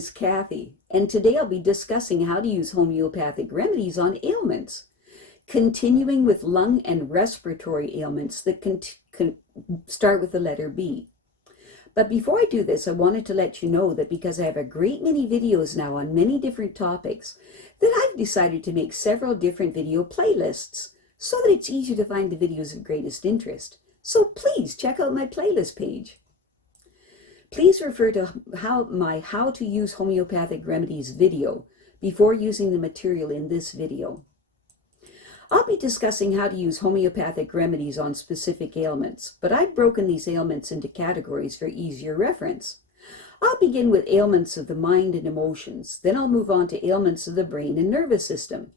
is Kathy, and today I'll be discussing how to use homeopathic remedies on ailments, continuing with lung and respiratory ailments that can start with the letter B. But before I do this, I wanted to let you know that because I have a great many videos now on many different topics, that I've decided to make several different video playlists so that it's easier to find the videos of greatest interest. So please check out my playlist page. Please refer to my How to Use Homeopathic Remedies video before using the material in this video. I'll be discussing how to use homeopathic remedies on specific ailments, but I've broken these ailments into categories for easier reference. I'll begin with ailments of the mind and emotions, then I'll move on to ailments of the brain and nervous system.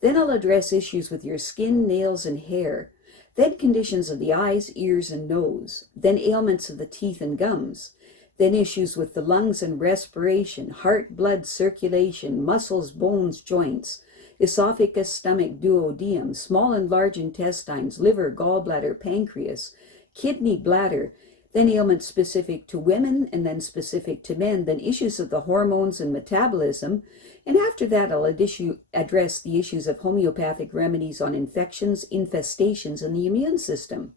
Then I'll address issues with your skin, nails, and hair, then conditions of the eyes, ears, and nose, then ailments of the teeth and gums, then issues with the lungs and respiration, heart, blood, circulation, muscles, bones, joints, esophagus, stomach, duodenum, small and large intestines, liver, gallbladder, pancreas, kidney, bladder, then ailments specific to women and then specific to men, then issues of the hormones and metabolism, and after that I'll address the issues of homeopathic remedies on infections, infestations, and the immune system.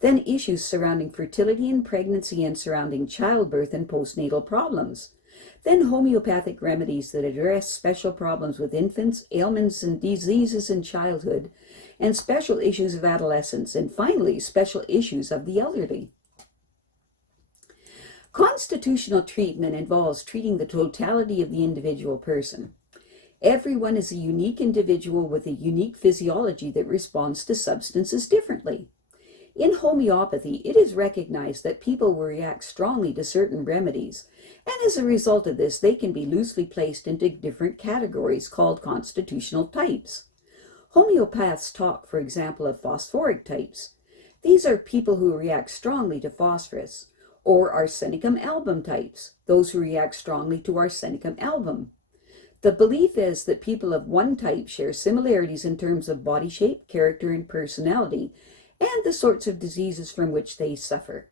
Then issues surrounding fertility and pregnancy and surrounding childbirth and postnatal problems. Then homeopathic remedies that address special problems with infants, ailments and diseases in childhood, and special issues of adolescence, and finally special issues of the elderly. Constitutional treatment involves treating the totality of the individual person. Everyone is a unique individual with a unique physiology that responds to substances differently. In homeopathy, it is recognized that people will react strongly to certain remedies, and as a result of this, they can be loosely placed into different categories called constitutional types. Homeopaths talk, for example, of phosphoric types. These are people who react strongly to phosphorus, or arsenicum album types, those who react strongly to arsenicum album. The belief is that people of one type share similarities in terms of body shape, character, and personality, and the sorts of diseases from which they suffer.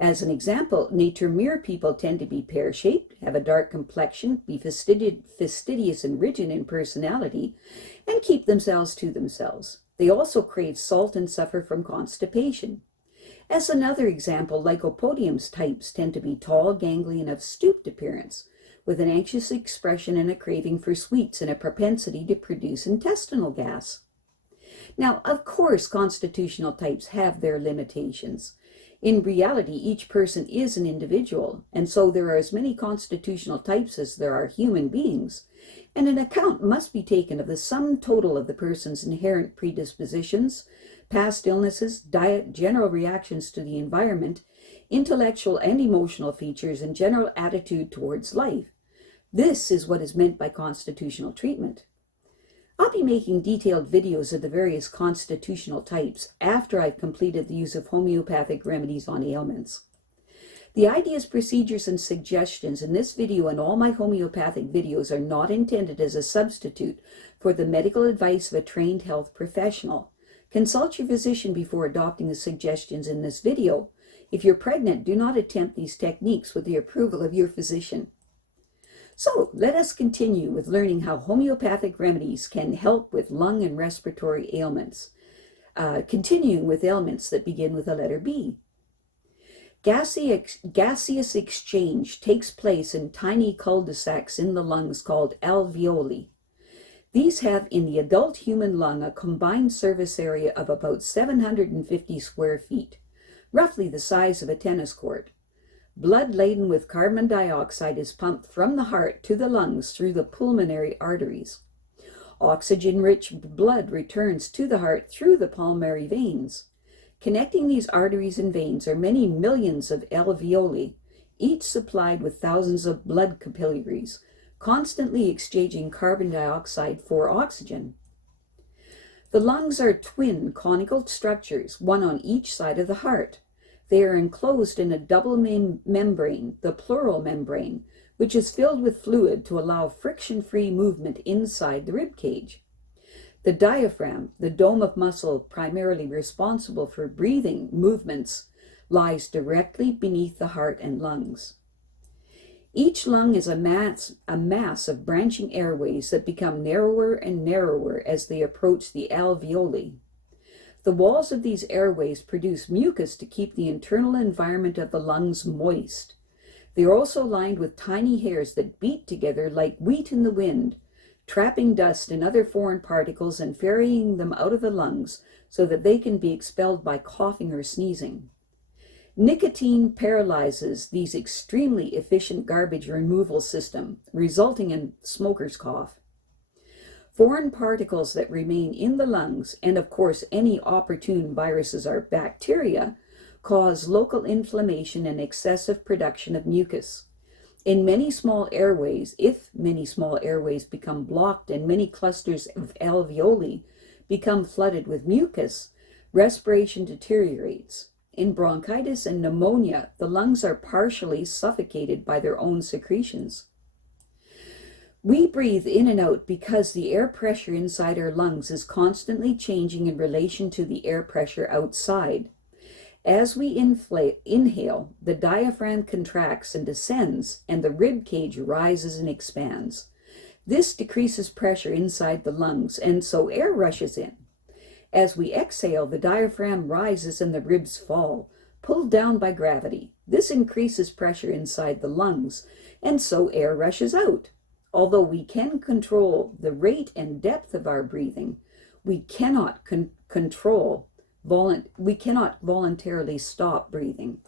As an example, nature-mirror people tend to be pear-shaped, have a dark complexion, be fastidious and rigid in personality, and keep themselves to themselves. They also crave salt and suffer from constipation. As another example, lycopodium's types tend to be tall, ganglion, of stooped appearance, with an anxious expression and a craving for sweets and a propensity to produce intestinal gas. Now, of course, constitutional types have their limitations. In reality, each person is an individual, and so there are as many constitutional types as there are human beings, and an account must be taken of the sum total of the person's inherent predispositions, past illnesses, diet, general reactions to the environment, intellectual and emotional features, and general attitude towards life. This is what is meant by constitutional treatment. I'll be making detailed videos of the various constitutional types after I've completed the use of homeopathic remedies on ailments. The ideas, procedures, and suggestions in this video and all my homeopathic videos are not intended as a substitute for the medical advice of a trained health professional. Consult your physician before adopting the suggestions in this video. If you're pregnant, do not attempt these techniques with the approval of your physician. So let us continue with learning how homeopathic remedies can help with lung and respiratory ailments, continuing with ailments that begin with the letter B. Gaseous exchange takes place in tiny cul-de-sacs in the lungs called alveoli. These have in the adult human lung a combined surface area of about 750 square feet, roughly the size of a tennis court. Blood laden with carbon dioxide is pumped from the heart to the lungs through the pulmonary arteries. Oxygen-rich blood returns to the heart through the pulmonary veins. Connecting these arteries and veins are many millions of alveoli, each supplied with thousands of blood capillaries, constantly exchanging carbon dioxide for oxygen. The lungs are twin conical structures, one on each side of the heart. They are enclosed in a double membrane, the pleural membrane, which is filled with fluid to allow friction-free movement inside the rib cage. The diaphragm, the dome of muscle primarily responsible for breathing movements, lies directly beneath the heart and lungs. Each lung is a mass of branching airways that become narrower and narrower as they approach the alveoli. The walls of these airways produce mucus to keep the internal environment of the lungs moist. They are also lined with tiny hairs that beat together like wheat in the wind, trapping dust and other foreign particles and ferrying them out of the lungs so that they can be expelled by coughing or sneezing. Nicotine paralyzes these extremely efficient garbage removal system, resulting in smoker's cough. Foreign particles that remain in the lungs, and of course any opportune viruses or bacteria, cause local inflammation and excessive production of mucus. In many small airways, if many small airways become blocked and many clusters of alveoli become flooded with mucus, respiration deteriorates. In bronchitis and pneumonia, the lungs are partially suffocated by their own secretions. We breathe in and out because the air pressure inside our lungs is constantly changing in relation to the air pressure outside. As we inhale, the diaphragm contracts and descends, and the rib cage rises and expands. This decreases pressure inside the lungs, and so air rushes in. As we exhale, the diaphragm rises and the ribs fall, pulled down by gravity. This increases pressure inside the lungs, and so air rushes out. Although we can control the rate and depth of our breathing, we cannot voluntarily stop breathing.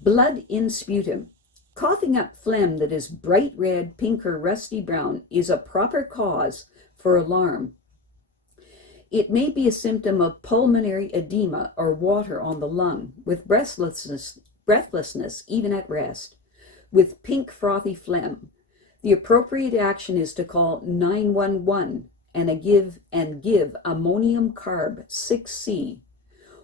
Blood in sputum. Coughing up phlegm that is bright red, pink, or rusty brown is a proper cause for alarm. It may be a symptom of pulmonary edema or water on the lung, with breathlessness even at rest, with pink frothy phlegm. The appropriate action is to call 911 and give ammonium carb 6C,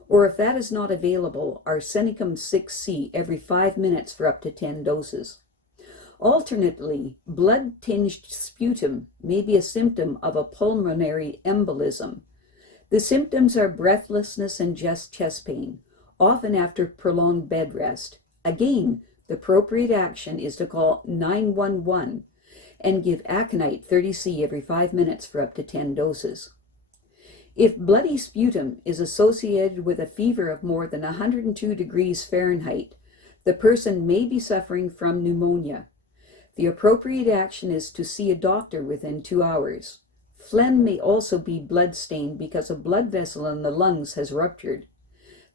or if that is not available, arsenicum 6C every 5 minutes for up to 10 doses. Alternately, blood-tinged sputum may be a symptom of a pulmonary embolism. The symptoms are breathlessness and chest pain, often after prolonged bed rest. Again, the appropriate action is to call 911 and give Aconite 30C every 5 minutes for up to 10 doses. If bloody sputum is associated with a fever of more than 102 degrees Fahrenheit, the person may be suffering from pneumonia. The appropriate action is to see a doctor within 2 hours. Phlegm may also be blood-stained because a blood vessel in the lungs has ruptured.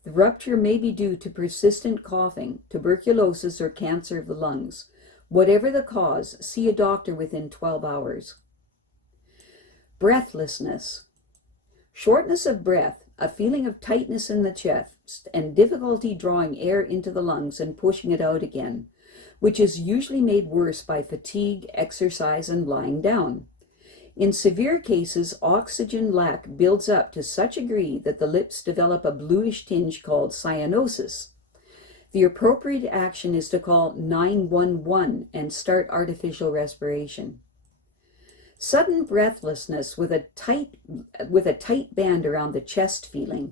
The rupture may be due to persistent coughing, tuberculosis, or cancer of the lungs. Whatever the cause, see a doctor within 12 hours. Breathlessness. Shortness of breath, a feeling of tightness in the chest, and difficulty drawing air into the lungs and pushing it out again, which is usually made worse by fatigue, exercise, and lying down. In severe cases, oxygen lack builds up to such a degree that the lips develop a bluish tinge called cyanosis. The appropriate action is to call 911 and start artificial respiration. Sudden breathlessness with a tight band around the chest feeling,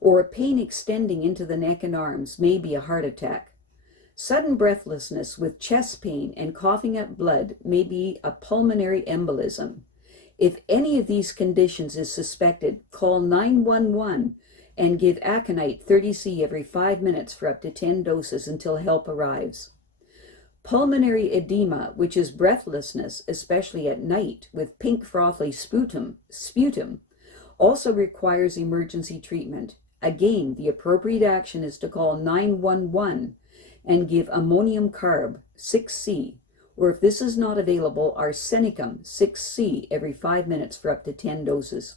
or a pain extending into the neck and arms may be a heart attack. Sudden breathlessness with chest pain and coughing up blood may be a pulmonary embolism. If any of these conditions is suspected, call 911 and give Aconite 30C every 5 minutes for up to 10 doses until help arrives. Pulmonary edema, which is breathlessness, especially at night, with pink frothy sputum, also requires emergency treatment. Again, the appropriate action is to call 911 and give ammonium carb 6C, or if this is not available, arsenicum 6C every 5 minutes for up to 10 doses.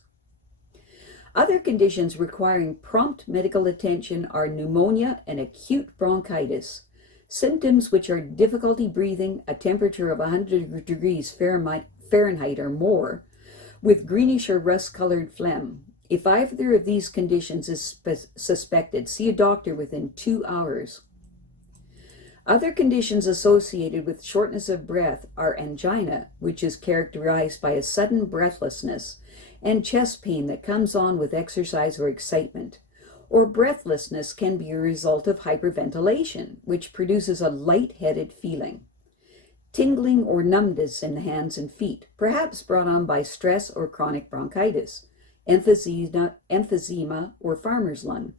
Other conditions requiring prompt medical attention are pneumonia and acute bronchitis. Symptoms which are difficulty breathing, a temperature of 100 degrees Fahrenheit or more, with greenish or rust-colored phlegm. If either of these conditions is suspected, see a doctor within 2 hours. Other conditions associated with shortness of breath are angina, which is characterized by a sudden breathlessness, and chest pain that comes on with exercise or excitement. Or breathlessness can be a result of hyperventilation, which produces a lightheaded feeling. tingling or numbness in the hands and feet, perhaps brought on by stress or chronic bronchitis, emphysema or farmer's lung.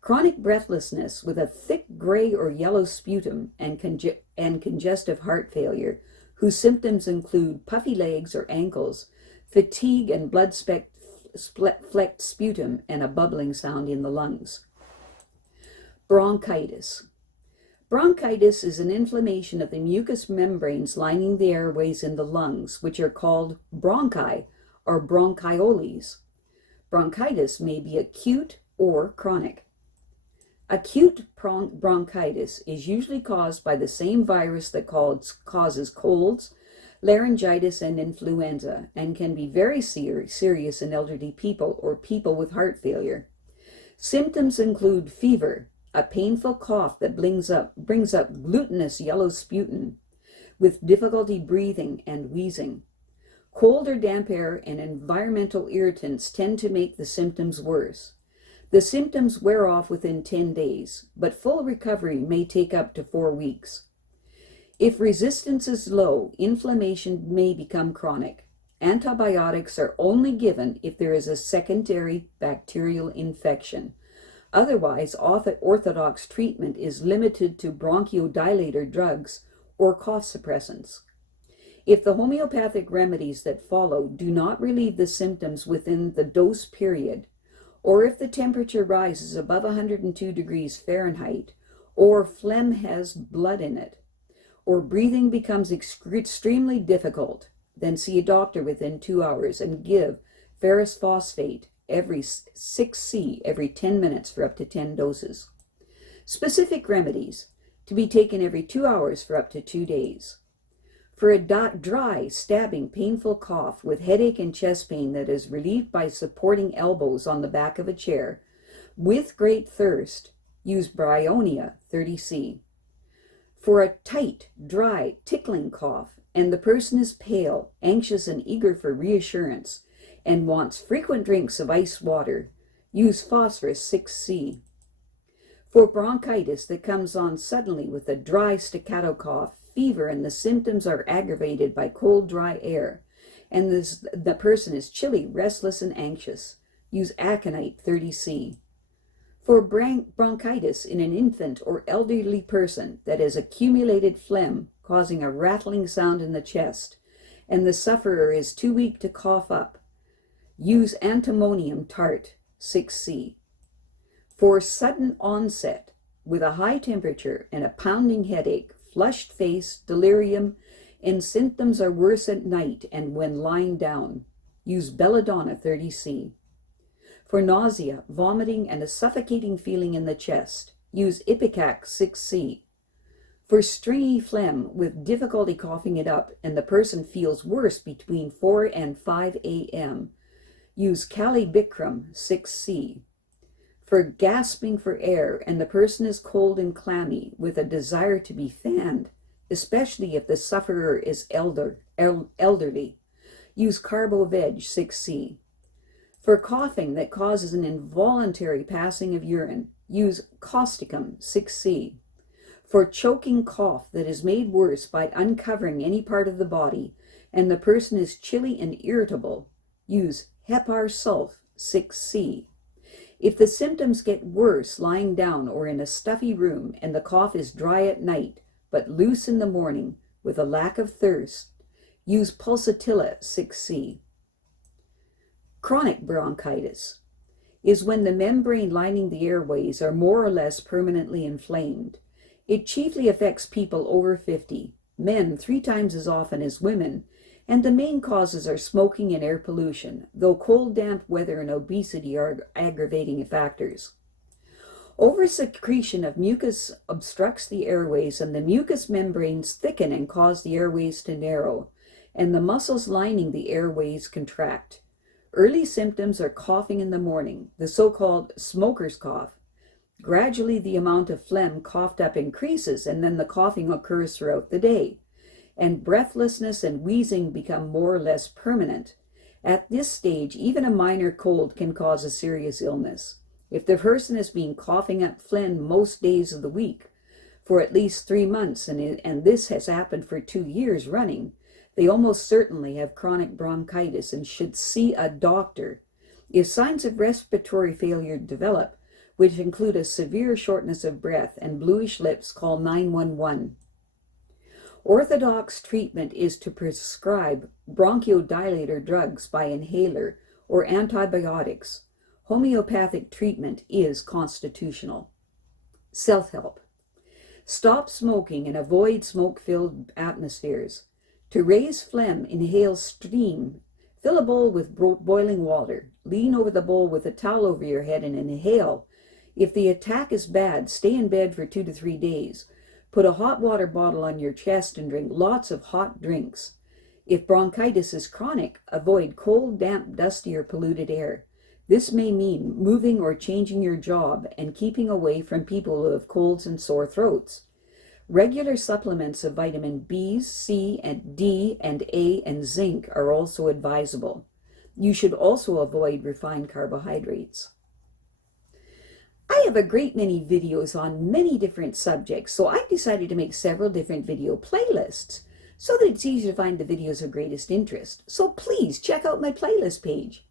Chronic breathlessness with a thick gray or yellow sputum and congestive heart failure, whose symptoms include puffy legs or ankles, fatigue and blood-flecked sputum, and a bubbling sound in the lungs. Bronchitis. Bronchitis is an inflammation of the mucous membranes lining the airways in the lungs, which are called bronchi or bronchioles. Bronchitis may be acute or chronic. Acute bronchitis is usually caused by the same virus that causes colds, laryngitis, and influenza, and can be very serious in elderly people or people with heart failure. Symptoms include fever, a painful cough that brings up glutinous yellow sputum, with difficulty breathing and wheezing. Cold or damp air and environmental irritants tend to make the symptoms worse. The symptoms wear off within 10 days, but full recovery may take up to 4 weeks. If resistance is low, inflammation may become chronic. Antibiotics are only given if there is a secondary bacterial infection. Otherwise, orthodox treatment is limited to bronchodilator drugs or cough suppressants. If the homeopathic remedies that follow do not relieve the symptoms within the dose period, or if the temperature rises above 102 degrees Fahrenheit, or phlegm has blood in it, or breathing becomes extremely difficult, then see a doctor within 2 hours and give ferrous phosphate every 6C every 10 minutes for up to 10 doses. Specific remedies to be taken every 2 hours for up to 2 days. For a dry, stabbing, painful cough with headache and chest pain that is relieved by supporting elbows on the back of a chair, with great thirst, use Bryonia 30C. For a tight, dry, tickling cough, and the person is pale, anxious, and eager for reassurance, and wants frequent drinks of ice water, use Phosphorus 6C. For bronchitis that comes on suddenly with a dry staccato cough, fever, and the symptoms are aggravated by cold, dry air, and the person is chilly, restless, and anxious, use Aconite 30C. For bronchitis in an infant or elderly person that has accumulated phlegm causing a rattling sound in the chest, and the sufferer is too weak to cough up, use Antimonium Tart 6C. For sudden onset with a high temperature and a pounding headache, flushed face, delirium, and symptoms are worse at night and when lying down, use Belladonna 30C. For nausea, vomiting, and a suffocating feeling in the chest, use Ipecac 6C. For stringy phlegm with difficulty coughing it up and the person feels worse between 4 and 5 a.m., use Bichrom 6C. For gasping for air and the person is cold and clammy with a desire to be fanned, especially if the sufferer is elderly, use Carbo Veg 6C. For coughing that causes an involuntary passing of urine, use Causticum 6C. For choking cough that is made worse by uncovering any part of the body and the person is chilly and irritable, use Hepar Sulph 6C. If the symptoms get worse lying down or in a stuffy room and the cough is dry at night but loose in the morning with a lack of thirst, use Pulsatilla 6C. Chronic bronchitis is when the membrane lining the airways are more or less permanently inflamed. It chiefly affects people over 50, men 3 times as often as women, and the main causes are smoking and air pollution, though cold, damp weather and obesity are aggravating factors. Oversecretion of mucus obstructs the airways, and the mucous membranes thicken and cause the airways to narrow, and the muscles lining the airways contract. Early symptoms are coughing in the morning, the so-called smoker's cough. Gradually, the amount of phlegm coughed up increases, and then the coughing occurs throughout the day, and breathlessness and wheezing become more or less permanent. At this stage, even a minor cold can cause a serious illness. If the person has been coughing up phlegm most days of the week, for at least 3 months, and this has happened for 2 years running, they almost certainly have chronic bronchitis and should see a doctor. If signs of respiratory failure develop, which include a severe shortness of breath and bluish lips, call 911. Orthodox treatment is to prescribe bronchodilator drugs by inhaler or antibiotics. Homeopathic treatment is constitutional. Self-help. Stop smoking and avoid smoke-filled atmospheres. To raise phlegm, inhale steam. Fill a bowl with boiling water. Lean over the bowl with a towel over your head and inhale. If the attack is bad, stay in bed for 2 to 3 days. Put a hot water bottle on your chest and drink lots of hot drinks. If bronchitis is chronic, avoid cold, damp, dusty, or polluted air. This may mean moving or changing your job and keeping away from people who have colds and sore throats. Regular supplements of vitamin B, C, and D, and A, and zinc are also advisable. You should also avoid refined carbohydrates. I have a great many videos on many different subjects, so I've decided to make several different video playlists so that it's easy to find the videos of greatest interest. So please check out my playlist page.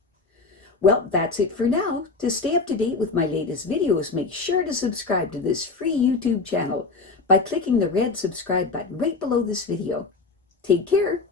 Well, that's it for now. To stay up to date with my latest videos, make sure to subscribe to this free YouTube channel by clicking the red subscribe button right below this video. Take care.